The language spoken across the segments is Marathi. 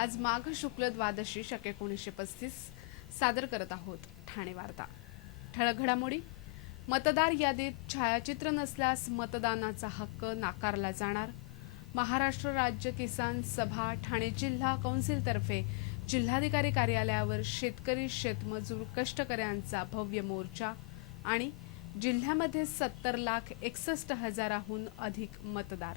आज माघ शुक्ल द्वादशी शक एकोणीसशे पस्तीस सादर करत आहोत ठाणे वार्ता. ठळक घडामोडी. मतदार यादीत छायाचित्र नसल्यास मतदानाचा हक्क नाकारला जाणार. महाराष्ट्र राज्य किसान सभा ठाणे जिल्हा कौन्सिलतर्फे जिल्हाधिकारी कार्यालयावर शेतकरी शेतमजूर कष्टकऱ्यांचा भव्य मोर्चा आणि जिल्ह्यामध्ये सत्तर लाख एकसष्ट हजाराहून अधिक मतदार.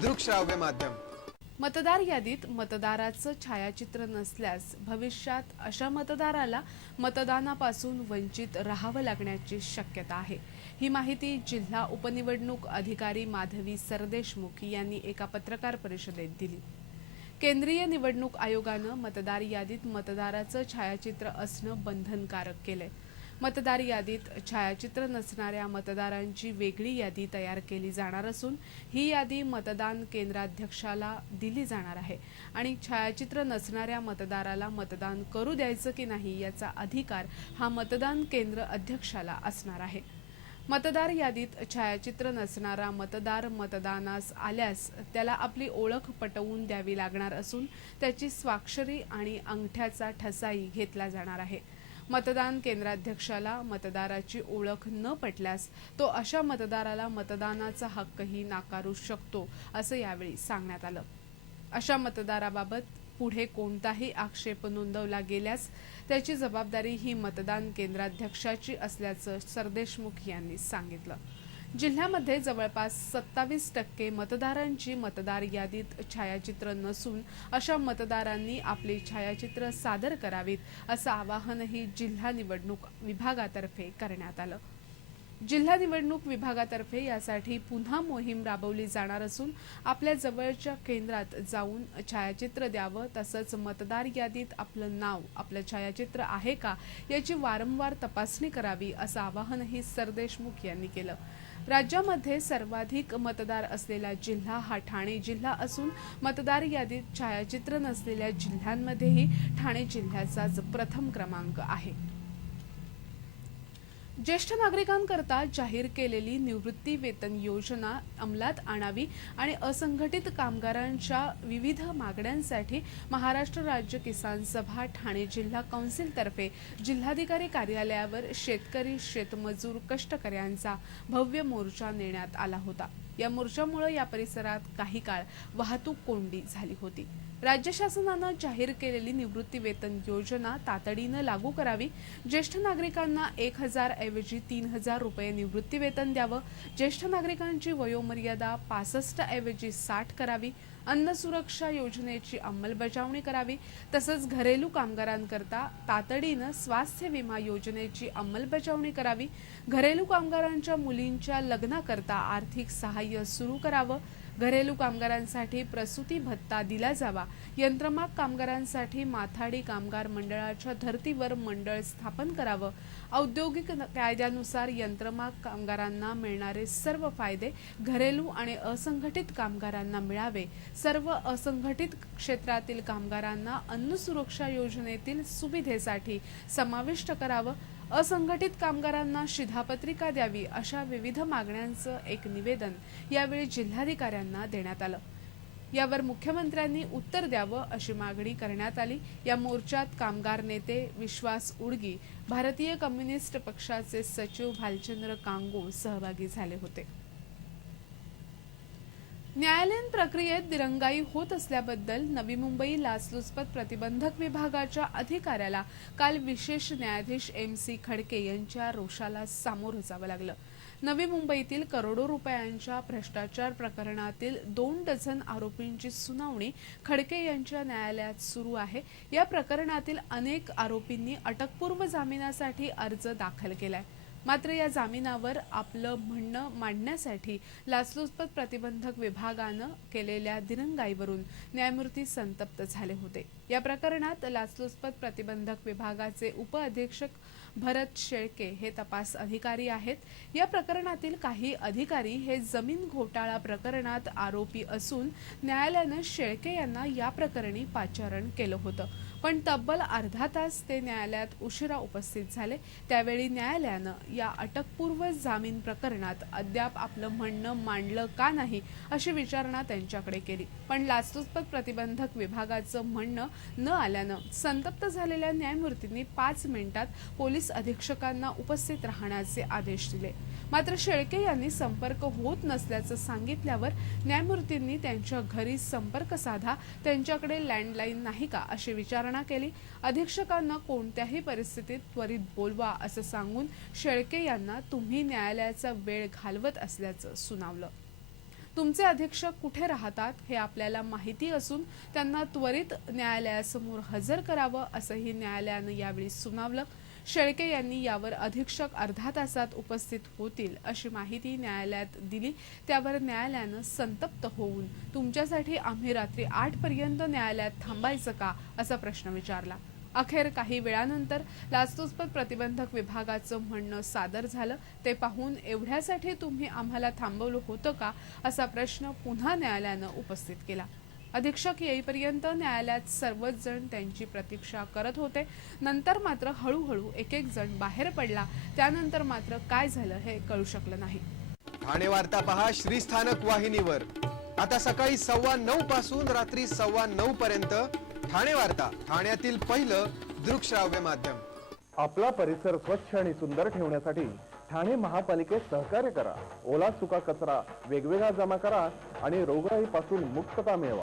दृकश्राव्य माध्यम. मतदार यादीत मतदाराचं छायाचित्र नसल्यास भविष्यात अशा मतदाराला मतदानापासून वंचित राहावं लागण्याची शक्यता आहे. ही माहिती जिल्हा उपनिवडणूक अधिकारी माधवी सरदेशमुख यांनी एका पत्रकार परिषदेत दिली. केंद्रीय निवडणूक आयोगानं मतदार यादीत मतदाराचं छायाचित्र असणं बंधनकारक केलंय. मतदार यादीत छायाचित्र नसणाऱ्या मतदारांची वेगळी यादी तयार केली जाणार असून ही यादी मतदान केंद्राध्यक्षाला दिली जाणार आहे. आणि छायाचित्र नसणाऱ्या मतदाराला मतदान करू द्यायचं की नाही याचा अधिकार हा मतदान केंद्र अध्यक्षाला असणार आहे. मतदार यादीत छायाचित्र नसणारा मतदार मतदानास आल्यास त्याला आपली ओळख पटवून द्यावी लागणार असून त्याची स्वाक्षरी आणि अंगठ्याचा ठसाही घेतला जाणार आहे. मतदान केंद्राध्यक्षाला मतदाराची ओळख न पटल्यास तो अशा मतदाराला मतदानाचा हक्कही नाकारू शकतो असं यावेळी सांगण्यात आलं. अशा मतदाराबाबत पुढे कोणताही आक्षेप नोंदवला गेल्यास त्याची जबाबदारी ही मतदान केंद्राध्यक्षाची असल्याचं सरदेशमुख यांनी सांगितलं. जिल्ह्यामध्ये जवळपास सत्तावीस टक्के मतदारांची मतदार यादीत छायाचित्र नसून अशा मतदारांनी आपली छायाचित्र सादर करावीत असं आवाहनही जिल्हा निवडणूक विभागातर्फे करण्यात आलं. जिल्हा निवडणूक विभागातर्फे यासाठी पुन्हा मोहीम राबवली जाणार असून आपल्या जवळच्या केंद्रात जाऊन छायाचित्र द्यावं तसंच मतदार यादीत आपलं नाव आपलं छायाचित्र आहे का याची वारंवार तपासणी करावी असं आवाहनही सरदेशमुख यांनी केलं. राज्यामध्ये सर्वाधिक मतदार असलेला जिल्हा हा ठाणे जिल्हा असून मतदार यादीत छायाचित्र नसलेल्या जिल्ह्यांमध्येही ठाणे जिल्ह्याचाच प्रथम क्रमांक आहे. ज्येष्ठ नागरिकांकरता जाहीर केलेली निवृत्ती वेतन योजना अंमलात आणावी आणि असंघटित कामगारांच्या विविध मागण्यांसाठी महाराष्ट्र राज्य किसान सभा ठाणे जिल्हा कौन्सिलतर्फे जिल्हाधिकारी कार्यालयावर शेतकरी शेतमजूर कष्टकऱ्यांचा भव्य मोर्चा नेण्यात आला होता. या मोर्चामुळे या परिसरात काही काळ वाहतूक कोंडी झाली होती. राज्य शासनानं जाहीर केलेली निवृत्ती वेतन योजना तातडीनं लागू करावी. ज्येष्ठ नागरिकांना एक हजार ऐवजी तीन हजार रुपये निवृत्ती वेतन द्यावं. ज्येष्ठ नागरिकांची वयोमर्यादा पासष्ट ऐवजी साठ करावी. अन्न सुरक्षा योजनेची अंमलबजावणी करावी. तसंच घरेलू कामगारांकरता तातडीनं स्वास्थ्य विमा योजनेची अंमलबजावणी करावी. घरेलू कामगारांच्या मुलींच्या लग्नाकरता आर्थिक सहाय्य सुरू करावं. घरेलू कामगारांसाठी प्रसूती भत्ता दिला जावा. यंत्रमाग कामगारांसाठी माथाडी कामगार मंडळाच्या धर्तीवर मंडळ स्थापन करावं. औद्योगिक कायद्यानुसार यंत्रमाग कामगारांना मिळणारे सर्व फायदे घरेलू आणि असंघटित कामगारांना मिळावे. सर्व असंघटित क्षेत्रातील कामगारांना अन्न सुरक्षा योजनेतील सुविधेसाठी समाविष्ट करावं. असंघटित कामगारांना शिधापत्रिका द्यावी अशा विविध मागण्यांचं एक निवेदन यावेळी जिल्हाधिकाऱ्यांना देण्यात आलं. यावर मुख्यमंत्र्यांनी उत्तर द्यावं अशी मागणी करण्यात आली. या मोर्चात कामगार नेते विश्वास उडगी भारतीय कम्युनिस्ट पक्षाचे सचिव भालचंद्र कांगो सहभागी झाले होते. न्यायालयीन प्रक्रियेत दिरंगाई होत असल्याबद्दल नवी मुंबई लाचलुचपत प्रतिबंधक विभागाच्या अधिकाऱ्याला काल विशेष न्यायाधीश एम सी खडके यांच्या रोषाला सामोरं जावं लागलं. नवी मुंबईतील करोडो रुपयांच्या भ्रष्टाचार प्रकरणातील दोन डझन आरोपींची सुनावणी खडके यांच्या न्यायालयात सुरू आहे. या प्रकरणातील अनेक आरोपींनी अटकपूर्व जामिनासाठी अर्ज दाखल केलाय. मात्र या जामिनावर आपलं म्हणणं मांडण्यासाठी लाचलुचपत प्रतिबंधक विभागानं केलेल्या दिरंगाईवरून न्यायमूर्ती संतप्त झाले होते. या प्रकरणात लाचलुचपत प्रतिबंधक विभागाचे उपअधीक्षक भरत शेळके हे तपास अधिकारी आहेत. या प्रकरणातील काही अधिकारी हे जमीन घोटाळा प्रकरणात आरोपी असून न्यायालयानं शेळके यांना या प्रकरणी पाचारण केलं होतं. पण तब्बल अर्धा तास ते न्यायालयात उशिरा उपस्थित झाले. त्यावेळी न्यायालयानं या अटकपूर्व जामीन प्रकरणात अद्याप आपलं म्हणणं मांडलं का नाही अशी विचारणा त्यांच्याकडे केली. पण लाचलुचपत प्रतिबंधक विभागाचं म्हणणं न आल्यानं संतप्त झालेल्या न्यायमूर्तींनी पाच मिनिटात पोलीस अधीक्षकांना उपस्थित राहण्याचे आदेश दिले. मात्र शेळके यांनी संपर्क होत नसल्याचं सांगितल्यावर न्यायमूर्तींनी त्यांच्या घरी संपर्क साधा त्यांच्याकडे लँडलाईन नाही का अशी विचारणा केली. अधीक्षकांना कोणत्याही परिस्थितीत त्वरित बोलवा असं सांगून शेळके यांना तुम्ही न्यायालयाचा वेळ घालवत असल्याचं सुनावलं. तुमचे अधीक्षक कुठे राहतात हे आपल्याला माहिती असून त्यांना त्वरित न्यायालयासमोर हजर करावं असंही न्यायालयानं यावेळी सुनावलं. शेळके यांनी यावर अधीक्षक अर्धा तासात उपस्थित होतील अशी माहिती न्यायालयात दिली. त्यावर न्यायालयानं संतप्त होऊन तुमच्यासाठी आम्ही रात्री आठ पर्यंत न्यायालयात थांबायचं का असा प्रश्न विचारला. अखेर काही वेळानंतर लाचलुचपत प्रतिबंधक विभागाचं म्हणणं सादर झालं. ते पाहून एवढ्यासाठी तुम्ही आम्हाला थांबवलं होतं का असा प्रश्न पुन्हा न्यायालयानं उपस्थित केला. अधीक्षक येईपर्यंत न्यायालयात सर्वच जण त्यांची प्रतीक्षा करत होते. नंतर मात्र हळूहळू एक एक जण बाहेर पडला. त्यानंतर मात्र काय झालं हे कळू शकलं नाही. ठाणे वार्ता पहा श्रीस्थानक वाहिनीवर. आता सकाळी सव्वा नऊ पासून रात्री सव्वा नऊ पर्यंत ठाणे वार्ता ठाण्यातील पहिलं दृकश्राव्य माध्यम. आपला परिसर स्वच्छ आणि सुंदर ठेवण्यासाठी ठाणे महापालिकेत सहकार्य करा. ओला सुका कचरा वेगवेगळा जमा करा आणि रोगराईपासून मुक्तता मिळवा.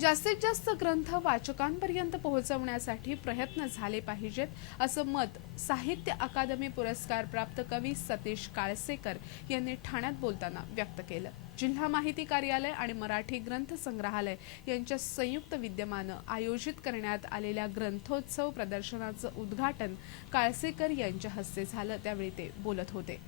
जास्तीत जास्त ग्रंथ वाचकांपर्यंत पोहोचवण्यासाठी प्रयत्न झाले पाहिजेत असं मत साहित्य अकादमी पुरस्कार प्राप्त कवी सतीश काळसेकर यांनी ठाण्यात बोलताना व्यक्त केलं. जिल्हा माहिती कार्यालय आणि मराठी ग्रंथ संग्रहालय यांच्या संयुक्त विद्यमानं आयोजित करण्यात आलेल्या ग्रंथोत्सव प्रदर्शनाचं उद्घाटन काळसेकर यांच्या हस्ते झालं त्यावेळी ते बोलत होते.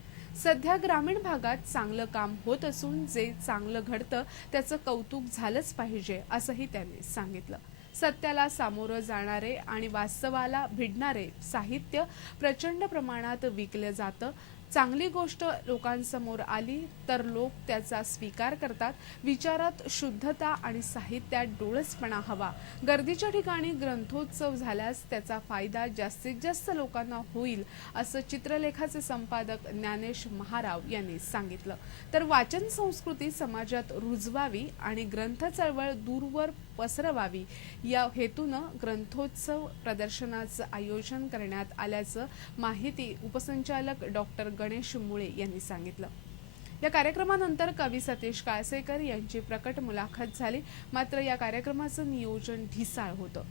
सध्या ग्रामीण भागात चांगलं काम होत असून जे चांगलं घडतं त्याचं कौतुक झालंच पाहिजे असंही त्यांनी सांगितलं. सत्याला सामोरं जाणारे आणि वास्तवाला भिडणारे साहित्य प्रचंड प्रमाणात विकलं जातं. चांगली गोष्ट लोकांसमोर आली तर लोक त्याचा स्वीकार करतात. विचारात शुद्धता आणि साहित्यात डोळसपणा हवा. गर्दीच्या ठिकाणी ग्रंथोत्सव झाल्यास त्याचा फायदा जास्तीत जास्त लोकांना होईल असं चित्रलेखाचे संपादक ज्ञानेश महाराव यांनी सांगितलं. तर वाचन संस्कृती समाजात रुजवावी आणि ग्रंथ चळवळ दूरवर पसरवावी या हेतूनं ग्रंथोत्सव प्रदर्शनाचं आयोजन करण्यात आल्याचं माहिती उपसंचालक डॉक्टर गणेश मुळे यांनी सांगितलं. या कार्यक्रमानंतर कवी सतीश काळसेकर यांची प्रकट मुलाखत झाली. मात्र या कार्यक्रमाचं नियोजन ढिसाळ होतं.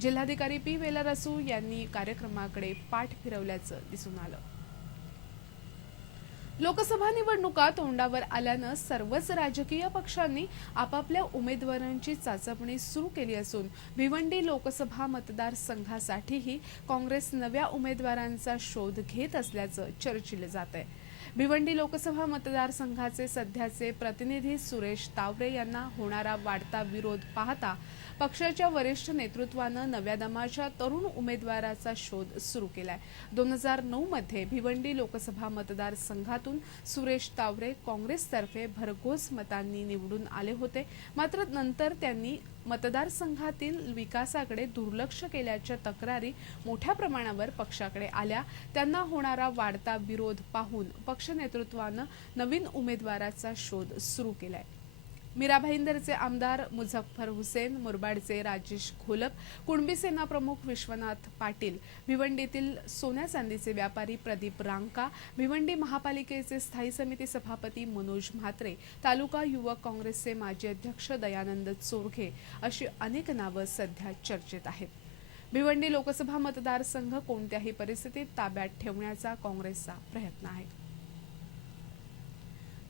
जिल्हाधिकारी पी वेलरसू यांनी कार्यक्रमाकडे पाठ फिरवल्याचं दिसून आलं. लोकसभा निवडणुका तोंडावर आल्यानं सर्वच राजकीय पक्षांनी आपापल्या उमेदवारांची चाचपणी सुरू केली असून भिवंडी लोकसभा मतदारसंघासाठीही काँग्रेस नव्या उमेदवारांचा शोध घेत असल्याचं चर्चिलं जात आहे भिवंडी लोकसभा मतदारसंघाचे सध्याचे प्रतिनिधी सुरेश तावरे यांना होणारा वाढता विरोध पाहता पक्षाच्या वरिष्ठ नेतृत्वानं नव्या दमाच्या तरुण उमेदवाराचा शोध सुरू केलाय. दोन हजार नऊ मध्ये भिवंडी लोकसभा मतदारसंघातून सुरेश तावरे काँग्रेसतर्फे भरघोस मतांनी निवडून आले होते. मात्र नंतर त्यांनी मतदारसंघातील विकासाकडे दुर्लक्ष केल्याच्या तक्रारी मोठ्या प्रमाणावर पक्षाकडे आल्या. त्यांना होणारा वाढता विरोध पाहून पक्ष नेतृत्वानं नवीन उमेदवाराचा शोध सुरू केलाय. मीरा भाईंदरचे आमदार मुझफ्फर हुसेन मुरबाडचे राजेश घोलप कुणबी सेना प्रमुख विश्वनाथ पाटील भिवंडीतील सोन्या चांदीचे व्यापारी प्रदीप रांका भिवंडी महापालिकेचे स्थायी समिती सभापती मनोज म्हात्रे तालुका युवक काँग्रेसचे माजी अध्यक्ष दयानंद चोरघे अशी अनेक नावं सध्या चर्चेत आहेत. भिवंडी लोकसभा मतदारसंघ कोणत्याही परिस्थितीत ताब्यात ठेवण्याचा काँग्रेसचा प्रयत्न आहे.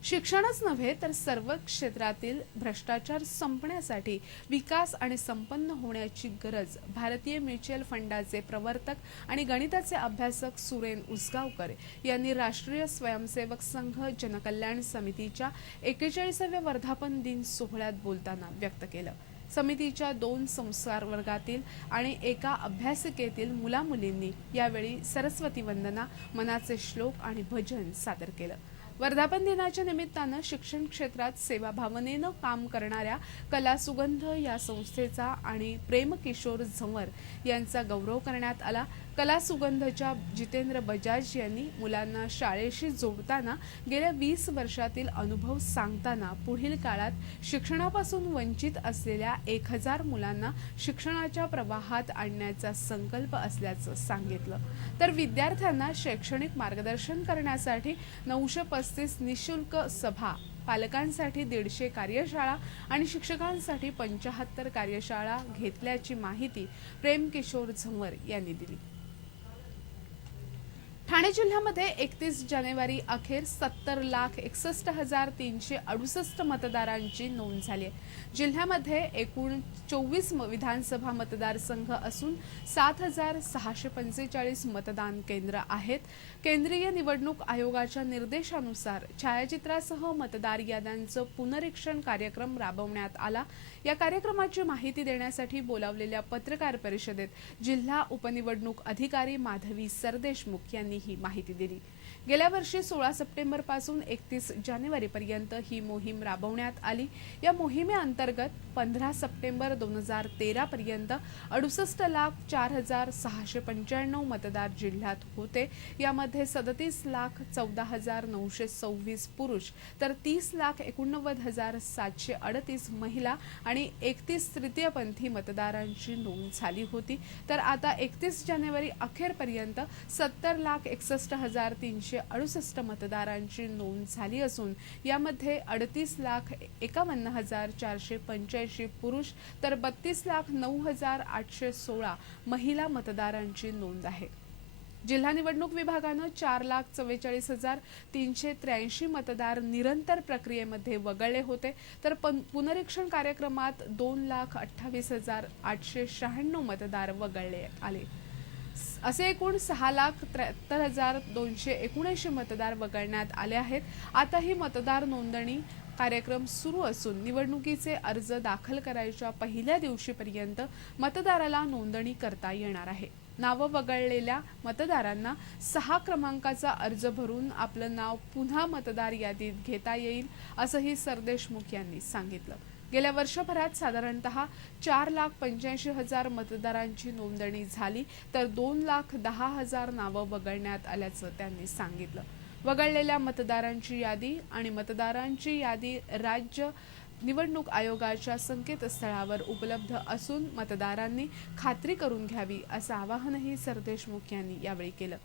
शिक्षणच नव्हे तर सर्व क्षेत्रातील भ्रष्टाचार संपण्यासाठी विकास आणि संपन्न होण्याची गरज भारतीय म्युच्युअल फंडाचे प्रवर्तक आणि गणिताचे अभ्यासक सुरेन उसगावकर यांनी राष्ट्रीय स्वयंसेवक संघ जनकल्याण समितीच्या एकेचाळीसाव्या वर्धापन दिन सोहळ्यात बोलताना व्यक्त केलं. समितीच्या दोन संस्कार वर्गातील आणि एका अभ्यासिकेतील मुलामुलींनी यावेळी सरस्वती वंदना मनाचे श्लोक आणि भजन सादर केलं. वर्धापन दिनाच्या निमित्तानं शिक्षण क्षेत्रात सेवाभावनेनं काम करणाऱ्या कला सुगंध या संस्थेचा आणि प्रेम किशोर झंवर यांचा गौरव करण्यात आला. कला सुगंधच्या जितेंद्र बजाज यांनी मुलांना शाळेशी जोडताना गेल्या वीस वर्षातील अनुभव सांगताना पुढील काळात शिक्षणापासून वंचित असलेल्या एक हजार मुलांना शिक्षणाच्या प्रवाहात आणण्याचा संकल्प असल्याचं सांगितलं. तर विद्यार्थ्यांना शैक्षणिक मार्गदर्शन करण्यासाठी नऊशे पस्तीस निशुल्क सभा पालकांसाठी दीडशे कार्यशाळा आणि शिक्षकांसाठी पंचाहत्तर कार्यशाळा घेतल्याची माहिती प्रेम किशोर झंवर यांनी दिली. ठाणे जिल्ह्यामध्ये एकतीस जानेवारी अखेर सत्तर लाख एकसष्ट हजार तीनशे अडुसष्ट मतदारांची नोंद झाली आहे. जिल्ह्यामध्ये एकूण चोवीस विधानसभा मतदारसंघ असून सात हजार सहाशे पंचेचाळीस मतदान केंद्र आहेत. केंद्रीय निवडणूक आयोगाच्या निर्देशानुसार छायाचित्रासह मतदार याद्यांचं पुनरीक्षण कार्यक्रम राबवण्यात आला. या कार्यक्रमाची माहिती देण्यासाठी बोलावलेल्या पत्रकार परिषदेत जिल्हा उपनिवडणूक अधिकारी माधवी सरदेशमुख यांनी ही माहिती दिली. गेल्या वर्षी सोळा सप्टेंबरपासून एकतीस जानेवारीपर्यंत ही मोहीम राबवण्यात आली. या मोहिमेअंतर्गत पंधरा सप्टेंबर दोन हजार तेरा पर्यंत अडुसष्ट लाख चार हजार सहाशे पंच्याण्णव मतदार जिल्ह्यात होते. यामध्ये सदतीस लाख चौदा हजार नऊशे सव्वीस पुरुष तर तीस लाख एकोणनव्वद हजार सातशे अडतीस महिला आणि एकतीस तृतीयपंथी मतदारांची नोंद झाली होती. तर आता एकतीस जानेवारी अखेरपर्यंत सत्तर लाख एकसष्ट हजार तीनशे अडुसष्ट मतदारांची नोंद झाली असून यामध्ये अडतीस लाख एकावन्न हजार चारशे पंच्याऐंशी पुरुष तर बत्तीस लाख नऊ हजार आठशे सोळा महिला मतदारांची नोंद आहे. जिल्हा निवडणूक विभागानं चार लाख चव्वेचाळीस हजार तीनशे त्र्याऐंशी मतदार निरंतर प्रक्रियेमध्ये वगळले होते. तर पन- पुनरीक्षण कार्यक्रमात दोन लाख अठ्ठावीस हजार आठशे शहाण्णव मतदार वगळले आले. असे एकूण सहा लाख त्र्याहत्तर हजार दोनशे एकोणऐंशी मतदार वगळण्यात आले आहेत. आता ही मतदार नोंदणी कार्यक्रम सुरू असून निवडणुकीचे अर्ज दाखल करायच्या पहिल्या दिवशीपर्यंत मतदाराला नोंदणी करता येणार आहे. नावं वगळलेल्या मतदारांना सहा क्रमांकाचा अर्ज भरून आपलं नाव पुन्हा मतदार यादीत घेता येईल असंही सरदेशमुख यांनी सांगितलं. गेल्या वर्षभरात साधारणतः चार लाख पंच्याऐंशी हजार मतदारांची नोंदणी झाली तर दोन लाख दहा हजार नावं वगळण्यात आल्याचं त्यांनी सांगितलं. वगळलेल्या मतदारांची यादी आणि मतदारांची यादी राज्य निवडणूक आयोगाच्या संकेतस्थळावर उपलब्ध असून मतदारांनी खात्री करून घ्यावी असं आवाहनही सरदेशमुख यांनी यावेळी केलं.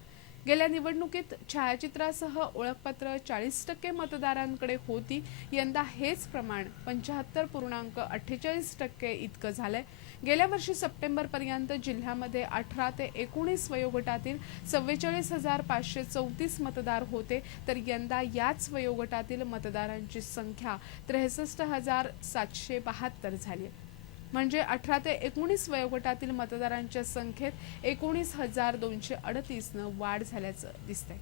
गेल्या निवडणुकीत छायाचित्रासह ओळखपत्र चाळीस टक्के मतदारांकडे होती. यंदा हेच प्रमाण पंच्याहत्तर पूर्णांक अठ्ठेचाळीस टक्के इतकं झालंय. गेल्या वर्षी सप्टेंबर पर्यंत जिल्ह्यामध्ये अठरा ते एकोणीस वयोगटातील चव्वेचाळीस हजार पाचशे चौतीस मतदार होते. तर यंदा याच वयोगटातील मतदारांची संख्या त्रेसष्ट हजार सातशे बहात्तर झाली म्हणजे अठरा ते एकोणीस वयोगटातील मतदारांच्या संख्येत एकोणीस हजार दोनशे अडतीसनं वाढ झाल्याचं दिसतंय.